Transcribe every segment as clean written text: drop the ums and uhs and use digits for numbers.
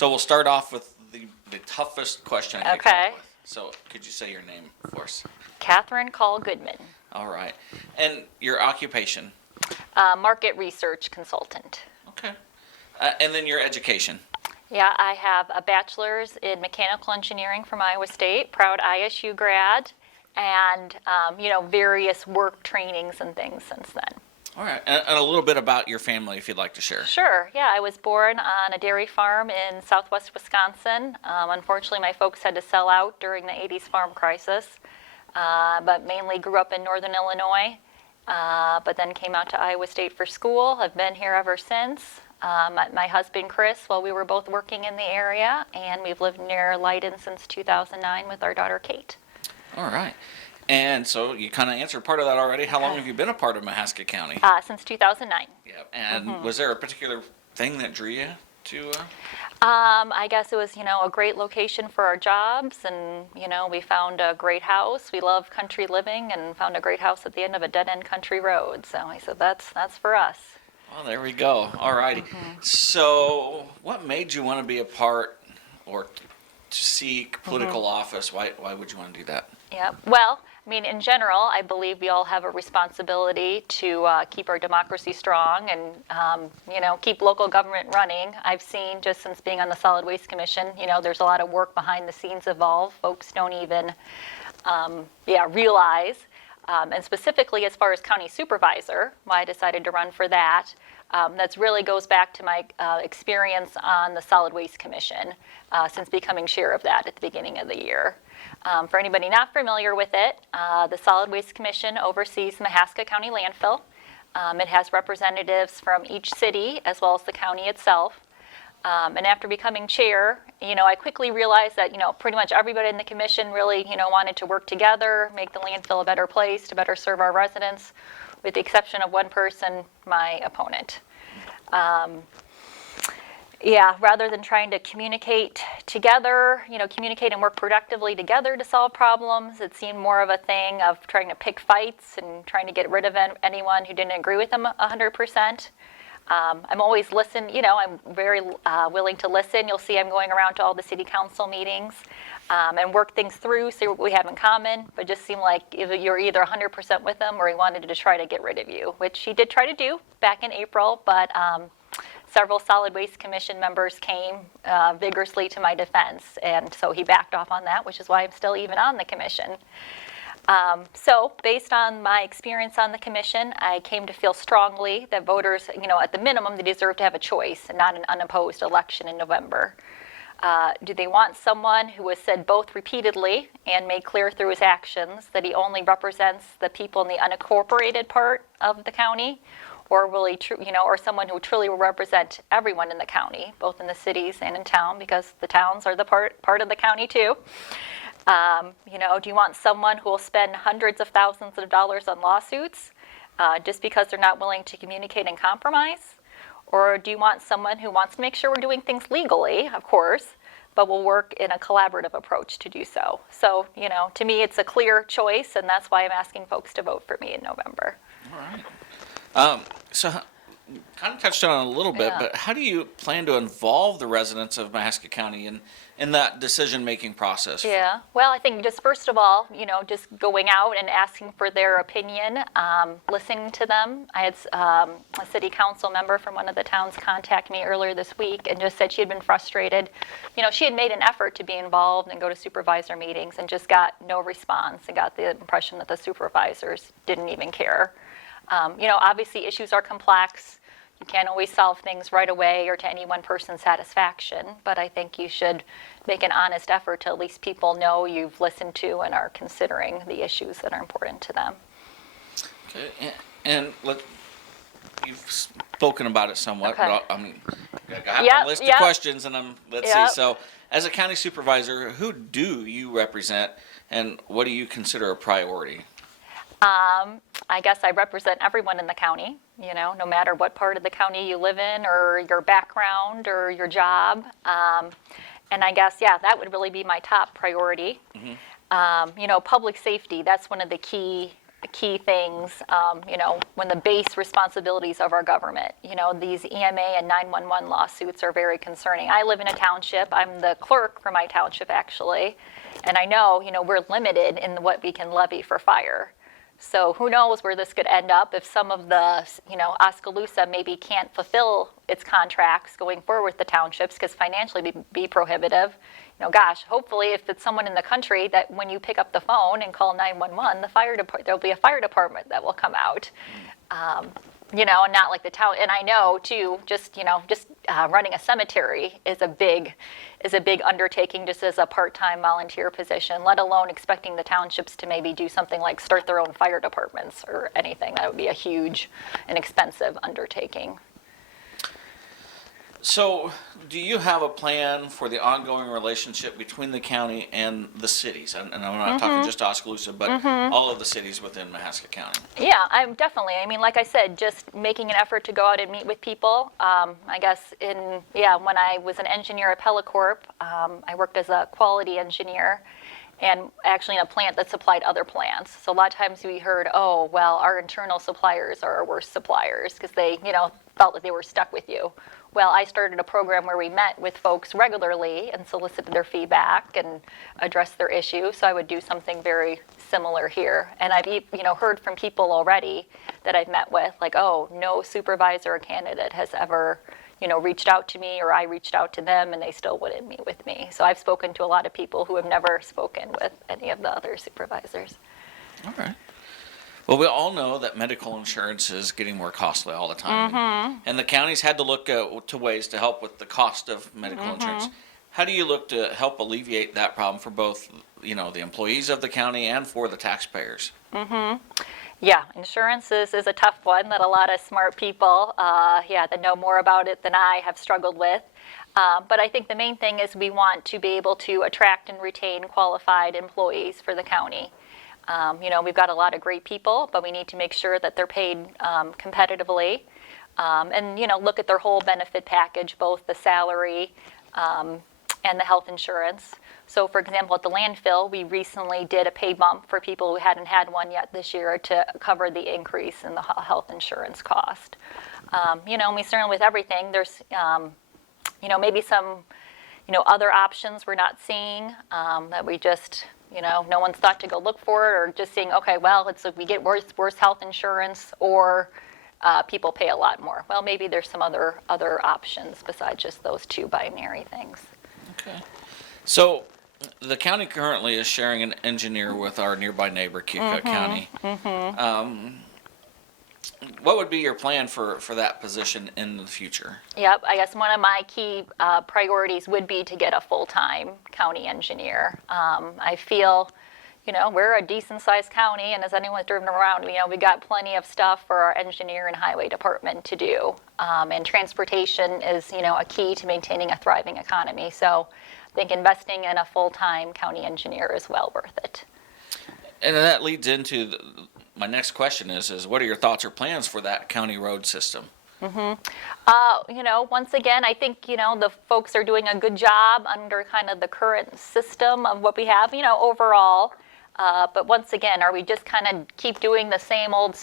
So we'll start off with the toughest question I can come up with. So could you say your name for us? Kathryn Kaul-Goodman. All right. And your occupation? Market research consultant. Okay. And then your education? Yeah, I have a bachelor's in mechanical engineering from Iowa State, proud ISU grad, and, various work trainings and things since then. All right. And a little bit about your family, if you'd like to share. Sure. Yeah, I was born on a dairy farm in southwest Wisconsin. Unfortunately, my folks had to sell out during the 80s farm crisis, but mainly grew up in northern Illinois, but then came out to Iowa State for school. I've been here ever since. My husband, Chris, we were both working in the area, and we've lived near Leiden since 2009 with our daughter, Kate. All right. And so you kind of answered part of that already. How long have you been a part of Mahaska County? Since 2009. Yeah. And was there a particular thing that drew you to? I guess it was, a great location for our jobs, and, we found a great house. We love country living and found a great house at the end of a dead-end country road. So I said, that's for us. Well, there we go. All righty. So what made you want to be a part or to seek political office? Why would you want to do that? Yeah. Well, in general, I believe we all have a responsibility to keep our democracy strong and, keep local government running. I've seen just since being on the Solid Waste Commission, there's a lot of work behind the scenes involved. Folks don't even, realize. And specifically as far as county supervisor, why I decided to run for that, that really goes back to my experience on the Solid Waste Commission since becoming chair of that at the beginning of the year. For anybody not familiar with it, the Solid Waste Commission oversees the Mahaska County landfill. It has representatives from each city as well as the county itself. And after becoming chair, I quickly realized that, pretty much everybody in the commission really, wanted to work together, make the landfill a better place to better serve our residents, with the exception of one person, my opponent. Rather than trying to communicate together, communicate and work productively together to solve problems, it seemed more of a thing of trying to pick fights and trying to get rid of anyone who didn't agree with them 100%. I'm always I'm very willing to listen. You'll see I'm going around to all the city council meetings and work things through, see what we have in common, but just seemed like you're either 100% with them or he wanted to try to get rid of you, which he did try to do back in April, but several Solid Waste Commission members came vigorously to my defense, and so he backed off on that, which is why I'm still even on the commission. So based on my experience on the commission, I came to feel strongly that voters, at the minimum, they deserve to have a choice and not an unopposed election in November. Do they want someone who has said both repeatedly and made clear through his actions that he only represents the people in the unincorporated part of the county, or will he, or someone who truly will represent everyone in the county, both in the cities and in town, because the towns are the part of the county too. Do you want someone who will spend hundreds of thousands of dollars on lawsuits just because they're not willing to communicate and compromise? Or do you want someone who wants to make sure we're doing things legally, of course, but will work in a collaborative approach to do so? So, to me, it's a clear choice, and that's why I'm asking folks to vote for me in November. All right. So kind of touched on it a little bit, but how do you plan to involve the residents of Mahaska County in that decision-making process? Yeah, well, I think just first of all, just going out and asking for their opinion, listening to them. I had a city council member from one of the towns contact me earlier this week and just said she had been frustrated. She had made an effort to be involved and go to supervisor meetings and just got no response and got the impression that the supervisors didn't even care. Obviously issues are complex. You can't always solve things right away or to any one person's satisfaction, but I think you should make an honest effort to at least people know you've listened to and are considering the issues that are important to them. Okay, and you've spoken about it somewhat, but I have a list of questions, and let's see. So, as a county supervisor, who do you represent, and what do you consider a priority? I guess I represent everyone in the county, no matter what part of the county you live in or your background or your job. And I guess, that would really be my top priority. Public safety, that's one of the key key things, when the base responsibilities of our government, these EMA and 911 lawsuits are very concerning. I live in a township. I'm the clerk for my township, actually. And I know, we're limited in what we can levy for fire. So who knows where this could end up if some of the, Oskaloosa maybe can't fulfill its contracts going forward with the townships because financially be prohibitive. Gosh, hopefully if it's someone in the country that when you pick up the phone and call 911, there'll be a fire department that will come out. And not like the town. And I know too, just running a cemetery is a big undertaking just as a part-time volunteer position, let alone expecting the townships to maybe do something like start their own fire departments or anything. That would be a huge and expensive undertaking. So, do you have a plan for the ongoing relationship between the county and the cities? And I'm not talking just Oskaloosa, but all of the cities within Mahaska County. Yeah, I'm definitely. I mean, like I said, just making an effort to go out and meet with people. I guess when I was an engineer at Pelicorp, I worked as a quality engineer and actually in a plant that supplied other plants. So a lot of times we heard, oh, well, our internal suppliers are our worst suppliers because they, felt like they were stuck with you. Well, I started a program where we met with folks regularly and solicited their feedback and addressed their issues. So I would do something very similar here. And I've heard from people already that I've met with, like, oh, no supervisor or candidate has ever reached out to me, or I reached out to them and they still wouldn't meet with me. So I've spoken to a lot of people who have never spoken with any of the other supervisors. All right. Well, we all know that medical insurance is getting more costly all the time. And the counties had to look to ways to help with the cost of medical insurance. How do you look to help alleviate that problem for both, the employees of the county and for the taxpayers? Yeah, insurance is a tough one that a lot of smart people, that know more about it than I have struggled with. But I think the main thing is we want to be able to attract and retain qualified employees for the county. We've got a lot of great people, but we need to make sure that they're paid competitively and, look at their whole benefit package, both the salary and the health insurance. So, for example, at the landfill, we recently did a pay bump for people who hadn't had one yet this year to cover the increase in the health insurance cost. And we certainly, with everything, there's, maybe some, other options we're not seeing that we just, no one's thought to go look for it, or just seeing, okay, well, it's like we get worse health insurance, or people pay a lot more. Well, maybe there's some other options besides just those two binary things. Okay. So the county currently is sharing an engineer with our nearby neighbor, Keokuk County. What would be your plan for that position in the future? Yep, I guess one of my key priorities would be to get a full-time county engineer. I feel, we're a decent-sized county, and as anyone's driven around, we got plenty of stuff for our engineer and highway department to do. And transportation is, a key to maintaining a thriving economy. So I think investing in a full-time county engineer is well worth it. And that leads into my next question is what are your thoughts or plans for that county road system? Once again, I think, the folks are doing a good job under kind of the current system of what we have, overall. But once again, are we just kind of keep doing the same old,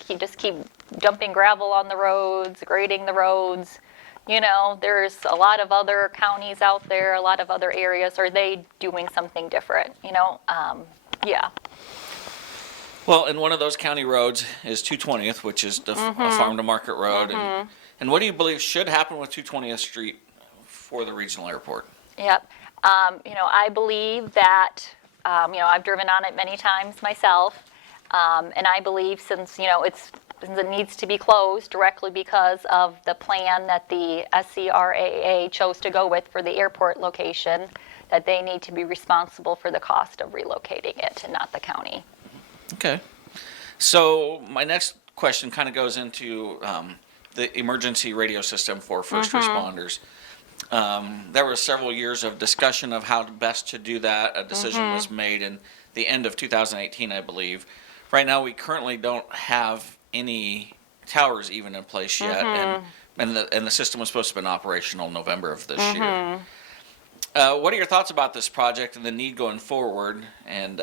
keep dumping gravel on the roads, grading the roads? There's a lot of other counties out there, a lot of other areas. Are they doing something different? Yeah. Well, and one of those county roads is 220th, which is the farm to market road. And what do you believe should happen with 220th Street for the regional airport? Yep. I believe that, I've driven on it many times myself. And I believe since it needs to be closed directly because of the plan that the SCRAA chose to go with for the airport location, that they need to be responsible for the cost of relocating it and not the county. Okay. So my next question kind of goes into the emergency radio system for first responders. There were several years of discussion of how best to do that. A decision was made in the end of 2018, I believe. Right now, we currently don't have any towers even in place yet, and the system was supposed to have been operational November of this year. What are your thoughts about this project and the need going forward? And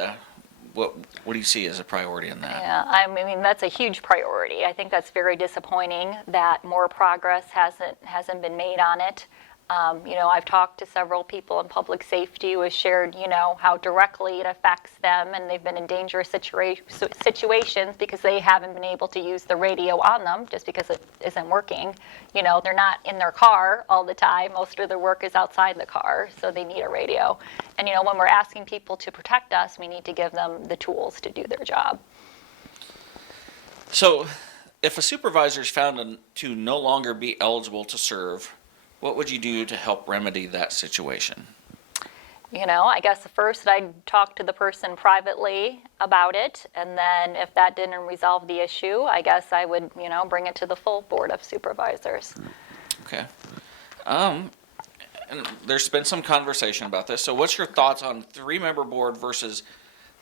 what do you see as a priority in that? Yeah, I mean, that's a huge priority. I think that's very disappointing that more progress hasn't been made on it. I've talked to several people in public safety who have shared, how directly it affects them, and they've been in dangerous situations because they haven't been able to use the radio on them just because it isn't working. They're not in their car all the time. Most of their work is outside the car, so they need a radio. And, when we're asking people to protect us, we need to give them the tools to do their job. So, if a supervisor is found to no longer be eligible to serve, what would you do to help remedy that situation? I guess first I'd talk to the person privately about it, and then if that didn't resolve the issue, I guess I would, bring it to the full board of supervisors. Okay. And there's been some conversation about this. So what's your thoughts on 3-member board versus,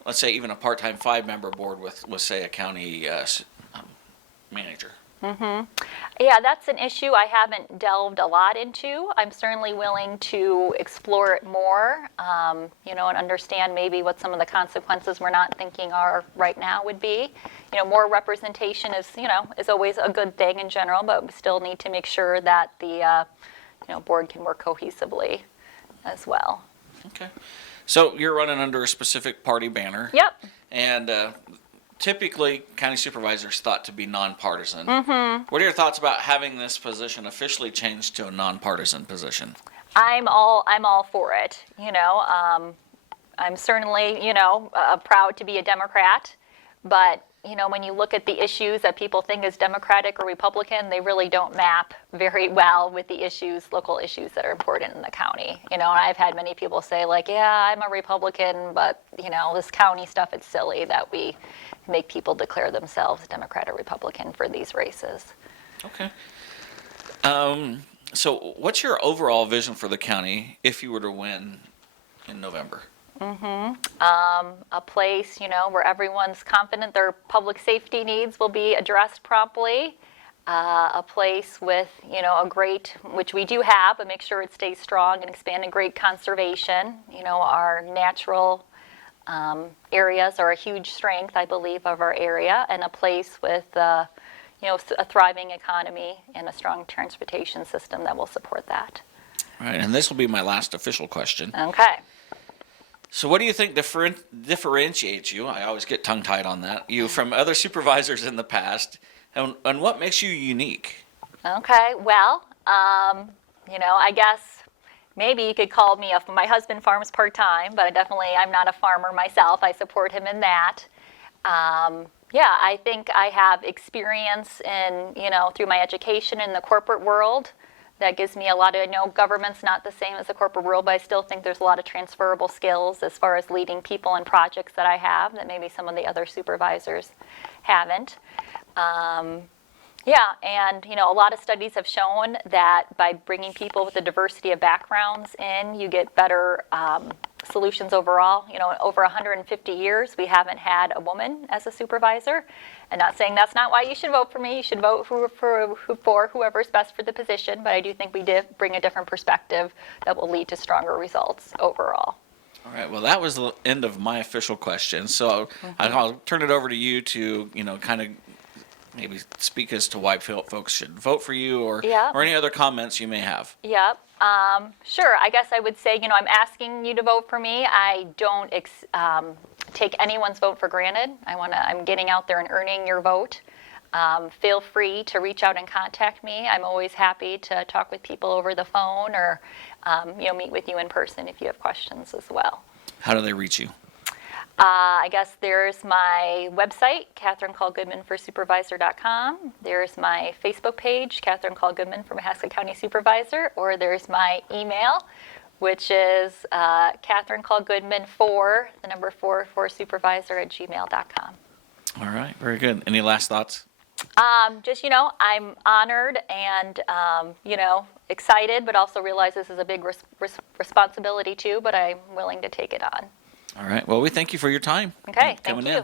let's say, even a part-time 5-member board with say, a county manager? Mm-hmm. Yeah, that's an issue I haven't delved a lot into. I'm certainly willing to explore it more, and understand maybe what some of the consequences we're not thinking are right now would be. More representation is always a good thing in general, but we still need to make sure that the board can work cohesively as well. Okay. So you're running under a specific party banner. Yep. And typically, county supervisors thought to be nonpartisan. Mm-hmm. What are your thoughts about having this position officially changed to a nonpartisan position? I'm all for it. I'm certainly proud to be a Democrat, but when you look at the issues that people think is Democratic or Republican, they really don't map very well with the local issues that are important in the county. And I've had many people say, like, yeah, I'm a Republican, but this county stuff, it's silly that we make people declare themselves Democrat or Republican for these races. Okay. So what's your overall vision for the county if you were to win in November? Mm-hmm. A place, where everyone's confident their public safety needs will be addressed promptly. A place with, a great, which we do have, but make sure it stays strong and expand in great conservation. Our natural areas are a huge strength, I believe, of our area, and a place with, a thriving economy and a strong transportation system that will support that. All right, and this will be my last official question. Okay. So what do you think differentiates you, I always get tongue-tied on that, you from other supervisors in the past, and what makes you unique? Okay, well, I guess maybe you could call me my husband farms part-time, but I'm not a farmer myself. I support him in that. I think I have experience in, through my education in the corporate world. That gives me a lot of, I know government's not the same as the corporate world, but I still think there's a lot of transferable skills as far as leading people and projects that I have that maybe some of the other supervisors haven't. And a lot of studies have shown that by bringing people with a diversity of backgrounds in, you get better solutions overall. In over 150 years, we haven't had a woman as a supervisor. And not saying that's not why you should vote for me. You should vote for whoever's best for the position. But I do think we did bring a different perspective that will lead to stronger results overall. All right. Well, that was the end of my official question. So I'll turn it over to you to, kind of maybe speak as to why folks should vote for you or any other comments you may have. Yep. Sure. I guess I would say, I'm asking you to vote for me. I don't take anyone's vote for granted. I'm getting out there and earning your vote. Feel free to reach out and contact me. I'm always happy to talk with people over the phone or, meet with you in person if you have questions as well. How do they reach you? I guess there's my website, Kathryn Kaul-Goodman for Supervisor.com. There's my Facebook page, Kathryn Kaul-Goodman for Mahaska County Supervisor, or there's my email, which is Kathryn Kaul-Goodman for supervisor@gmail.com. All right, very good. Any last thoughts? Just, I'm honored and, excited, but also realize this is a big responsibility too, but I'm willing to take it on. All right. Well, we thank you for your time. Okay, thank coming you. in.